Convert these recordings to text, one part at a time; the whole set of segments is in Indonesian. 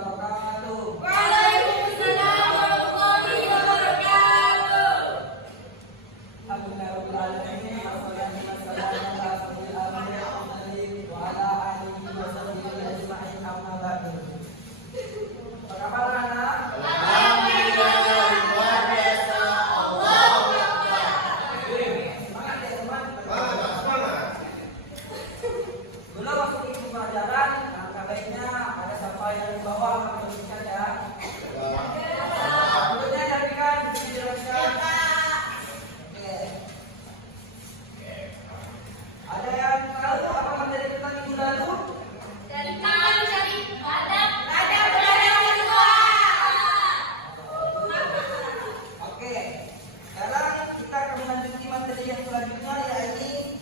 wabarakatuh. Waalaikumsalam warahmatullahi wabarakatuh. Alhamdulillahirabbil alamin. Wassalatu wassalamu ala asyrofil anbiya'i wal mursalin wa ala alihi wa sahbihi ajma'in. Amma ba'du. Apa kabar anak? Alhamdulillah luar biasa. Allahu Akbar. Semangat ya teman. Semangat. Belum masuk ke pelajaran, langkah baiknya ada siapa yang di bawah akan berbicara ya. Dulunya jadikan dijelaskan. Oke. Ada yang tahu apa materi kita minggu lalu? Dari tangan cari adab yang kedua. Oke. Sekarang kita akan melanjutkan materi yang selanjutnya, yaitu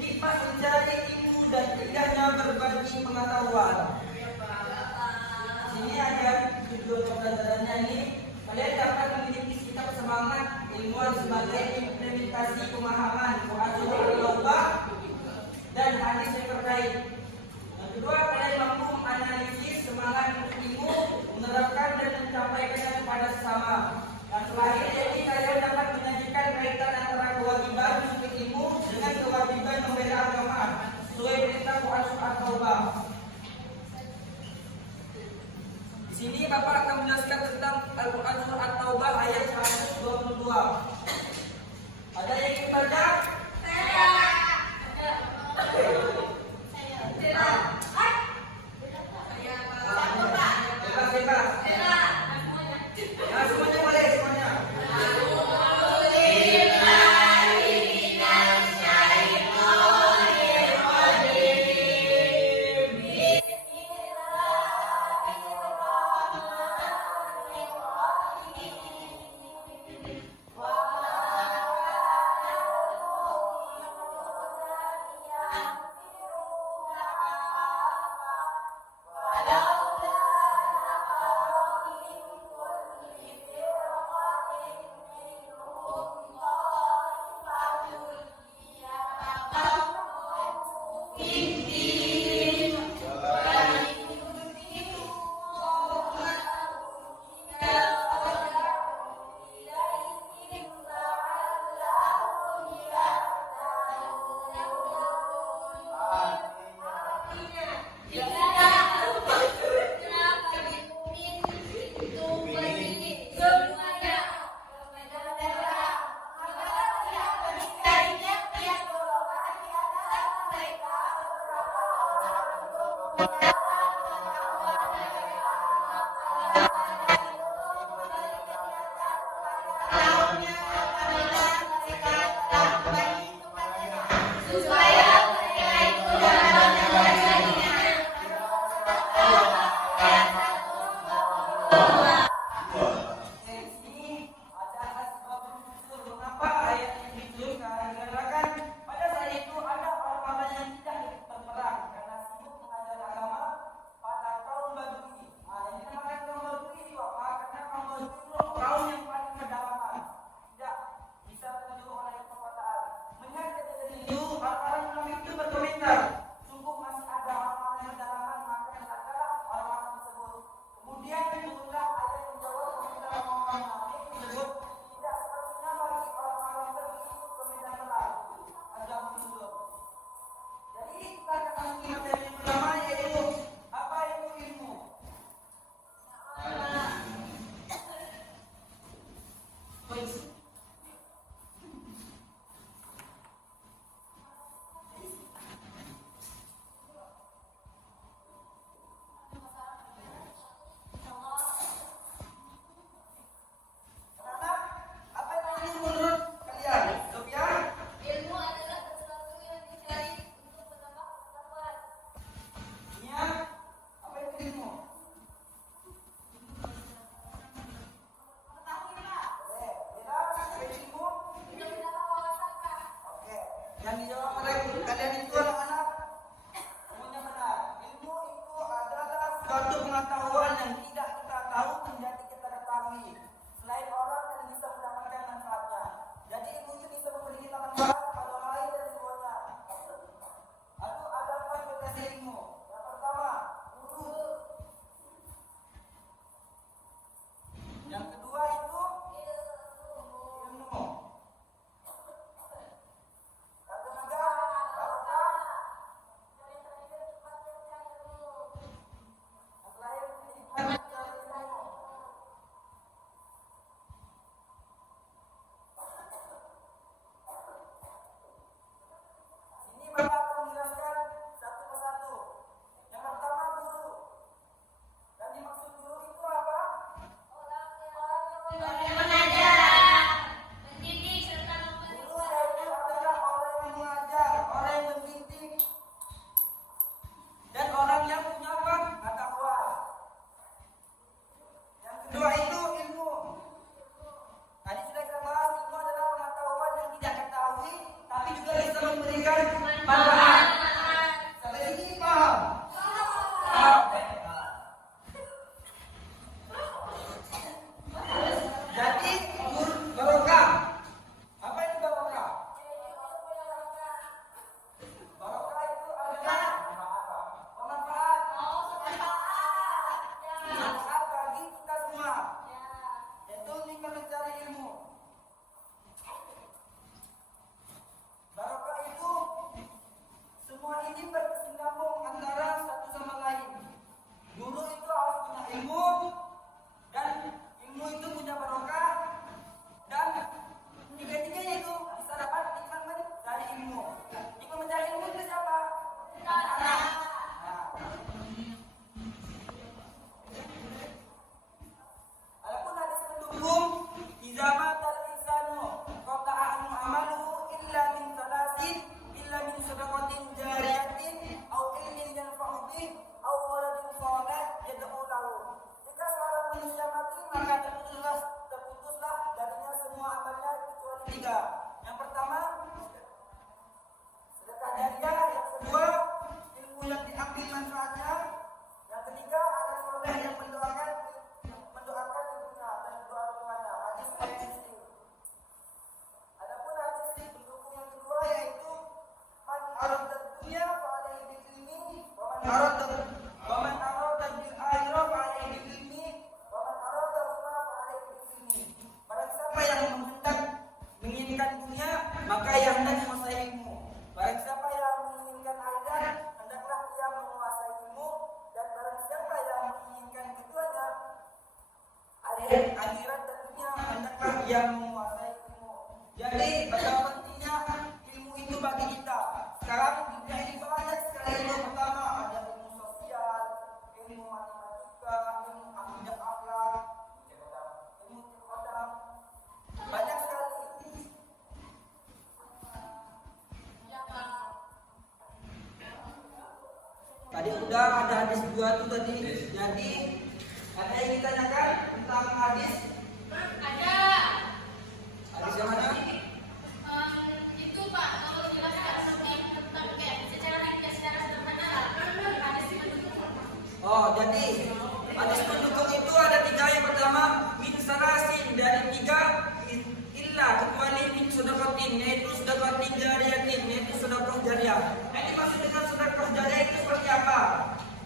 nikmat mencari ilmu dan indahnya berbagi pengetahuan. Sini ada tujuan pembelajarannya ini. Kalian dapat memiliki sikap semangat ilmuwan sebagai implementasi pemahaman Al-Quran dan hadis yang terkait. Yang kedua, kalian mampu menganalisis semangat ilmu, menerapkan dan mencampaikannya kepada sesama. Dan selanjutnya ini kalian dapat menyajikan kaitan antara kewajiban menuntut ilmu dengan kewajiban membela agama sesuai perintah Quran Surat Taubah. Di sini Bapak akan menjelaskan tentang Al-Quran Surat Taubah ayat 122. Ada yang ingin baca? Bebas. Ya, semuanya boleh, semuanya. Yang dijawab oleh kalian itu anak-anak semuanya benar. Ilmu itu adalah suatu pengetahuan yang tidak kita tahu menjadi kita ketahui. Selain orang yang bisa mendapatkan manfaatnya. Jadi ilmu itu bisa memberi kita manfaat pada orang lain dan semuanya. Lalu ada apa yang ilmu? Yang pertama, guru. tiga. Yang pertama sedekah jariah, yang kedua ilmu yang diambil manfaatnya, yang ketiga anak soleh yang mendoakan ibunya dan kedua orang tuanya. Hadis riwayat Muslim. Adapun hadis pendukung yang kedua yaitu man arada dunya fa alaihi bil ilmi wa man arada bil akhirah fa alaihi bil ilmi wa man arada rumah fa alaihi bil ilmi. Barang siapa yang menginginkan dunia, maka ia hendak menguasai ilmu. Barang siapa yang menginginkan akhirat, hendaklah ia menguasai ilmu. Dan barang siapa yang menginginkan keduanya, akhirat dan dunia, hendaklah ia menguasai ilmu. Jadi betapa pentingnya ilmu itu bagi kita. Sekarang dunia ini banyak sekali ilmu. Pertama ada ilmu sosial, ilmu matematika, ilmu akidah akhlak, ilmu kodam, banyak sekali. Tadi udah ada hadis dua tuh tadi. Jadi ada yang ditanyakan tentang hadis. Ada. Hadis yang mana? Itu Pak, kalau jelaskan tentang kayak secara ringkas, secara sederhana hadis pendukung. Oh, jadi hadis pendukung itu ada tiga. Yang pertama min salasin, dari tiga illa kecuali min sedekatin, yaitu sedekatin jariyatin, yaitu sedekah jariah. Nah, ini maksud dengan sedekah jariah itu seperti apa?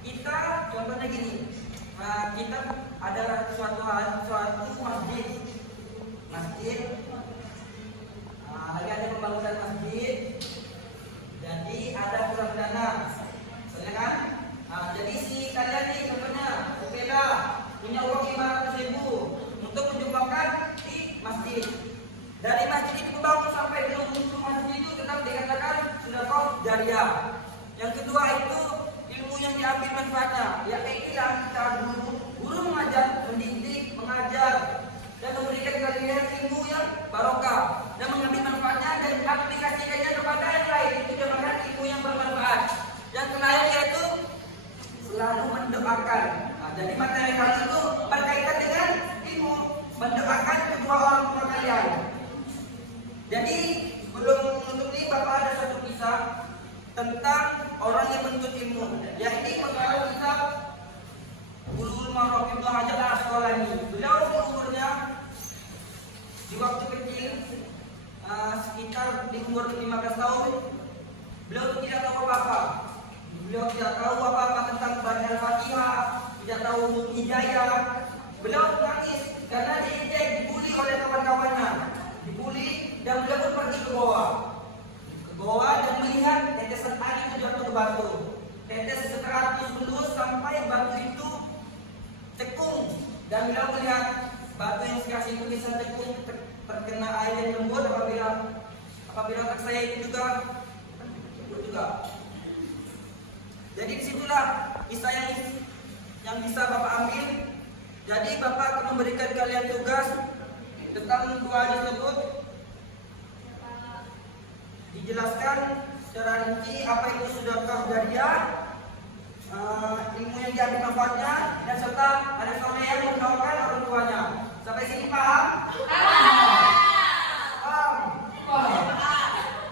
Kita contohnya gini, kita ada suatu masjid, lagi ada pembangunan masjid, jadi ada kurang dana, misalnya kan? Jadi si kalian nih contohnya, oke lah, punya uang 500.000 untuk menyumbangkan di masjid. Dari masjid itu bangun sampai belum masjid itu tetap dikatakan sedekah jariah. Yang kedua itu ilmu yang diambil manfaatnya, yaitu yang kita guru mengajar, mendidik, mengajar dan memberikan kalian ilmu yang barokah dan mengambil manfaatnya dan aplikasikannya kepada yang lain. Itu dinamakan ilmu yang bermanfaat. Yang terakhir yaitu selalu mendoakan. Jadi materi kali itu berkaitan dengan ilmu, mendoakan kedua orang tua kalian. Jadi belum menutup ini, Bapak ada satu kisah tentang orang yang menuntut ilmu. Yang ini pengarang kitab Bulughul Maram Ibnu Hajar Al-Asqalani. Beliau umurnya di waktu kecil, sekitar di umur 15 tahun, beliau tidak tahu apa-apa. Beliau tidak tahu apa-apa tentang baca Al-Fatihah, tidak tahu hidayah. Beliau menangis karena dia dibully oleh kawan-kawannya, dibully, dan beliau pun pergi ke bawah dan melihat tetesan air itu jatuh ke batu. Tetes seteratus belus sampai batu itu cekung, dan beliau melihat batu yang sekasih tulisan cekung terkena air yang lembut. Apabila saya itu juga lembut juga. Jadi disitulah kisah yang bisa Bapak ambil. Jadi Bapak akan memberikan kalian tugas tentang dua hadis tersebut. Dijelaskan secara rinci apa itu sedekah jariah, ilmu yang diambil manfaatnya, dan serta ada soleh yang mendoakan orang tuanya. Sampai sini paham? Paham.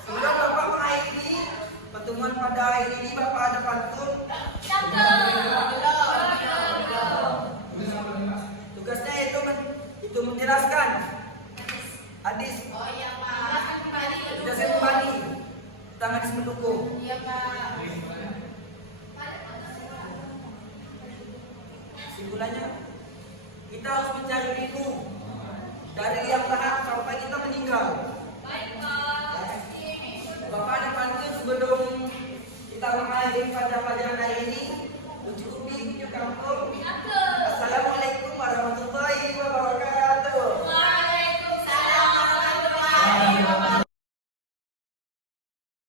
Sudah Bapak mengakhiri pertemuan pada hari ini. Bapak ada pantun. Tugasnya itu menjelaskan hadis. Oh iya Pak. Sudah saya kembali tentang hadis mendukung. Iya Pak. Simpulannya, kita harus mencari ilmu dari yang lahir sampai kita meninggal. Baik Pak. Bapak ada pantun sebelum kita mengakhiri pada pelajaran hari ini. Mencukupi video kampung